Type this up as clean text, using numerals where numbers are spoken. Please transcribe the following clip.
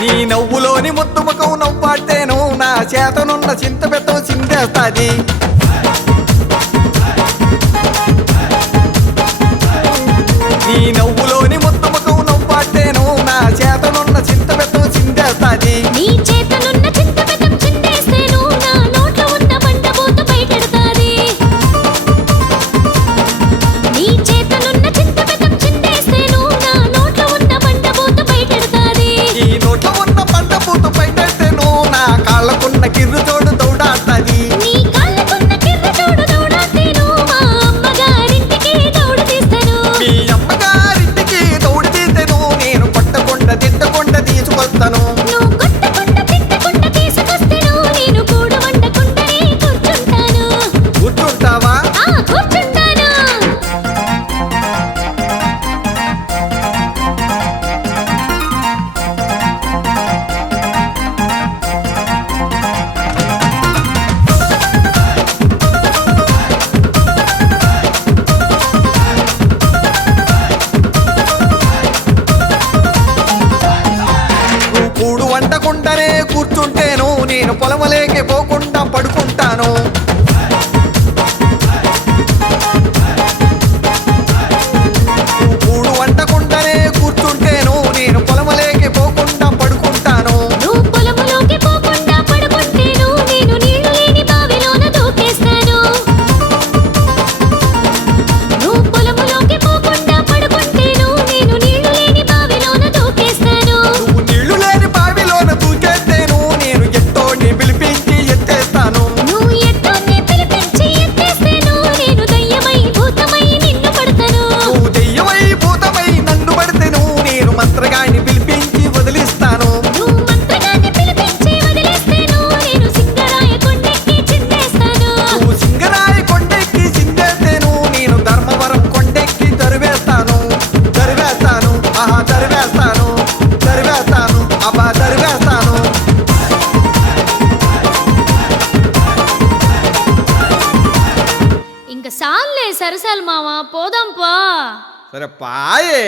నీ నవ్వులోని ముద్దు ముఖం నవ్వాటేను నా చేతనున్న చింత బెత్తం చిందేస్తాది. నీ నవ్వులోని ముద్దు ముఖం నవ్వాటేను నా చేతనున్న చింత బెత్తం చిందేస్తాది. నీ చేతనున్న చింత బెత్తం చిందేస్తేను నా నోట్లో ఉన్న బండబూత బయటెడతాది. నీ చేతనున్న చింత బెత్తం చిందేస్తేను నా నోట్లో ఉన్న బండబూత బయటెడతాది. ఈ నోట్లో ఉన్న బండబూత బయటెడతేను నా కాళ్ళకున్న కిర్రు తోడు దౌడాడుతాది. నీ కాళ్ళకున్న కిర్రు తోడు దౌడాతేను మా అమ్మగారింటికి దౌడు తీస్తాను. మీ అమ్మగారింటికి దౌడు తీస్తేను నేను కొట్టకుండా తిట్టకుండా తీసుకొస్తాను. నువ్వు కొట్టకుండా తిట్టకుండా తీసుకొస్తేను నేను కూడు వండకుండానే కూర్చుంటాను. కూర్చుంటావా? కూర్చుంటాను. నువ్వు కూడు వండకుండానే కూర్చుంటేను నేను పొలమలేకే పోకుండా పడుకుంటాను. నువ్వు కూడు వండకుండానే కూర్చుంటేను నేను పొలమలేకే పోకుండా పడుకుంటాను. నువ్వు పొలములోకి పోకుండా పడుకుంటేను నేను నీళ్లు లేని బావిలోన దూకేస్తాను. నువ్వు పొలములోకి పోకుండా పడుకుంటేను నేను నీళ్లు లేని బావిలోన దూకేస్తాను. నువ్వు నీళ్లు లేని బావిలోన దూకేస్తేను నేను ఎట్టోని పిలిపించి ఎత్తేస్తాను. నువ్వు ఎట్టోన్ని పిలిపించి ఎత్తేస్తేను నేను దయ్యమై భూతమై నిన్ను పడతాను. నువ్వు దెయ్యమై భూతమై నన్ను పడితేను నేను మంత్రగాన్ని పిలిపించి వదిలిస్తాను. నువ్వు మంత్రగాన్ని పిలిపించి వదిలేస్తేను నేను సింగరాయ కొండెక్కి చిందేస్తాను. నువ్వు సింగరాయి కొండెక్కి చిందేస్తేను నేను ధర్మవరం కొండెక్కి దరివేస్తాను. దరివేస్తాను, ఆహా దరివేస్తాను, దరివేస్తాను, అబ్బా దరివేస్తాను. ఇంక సాల్లే సరసాలు మావా పోదాం పా. సరే పాయే.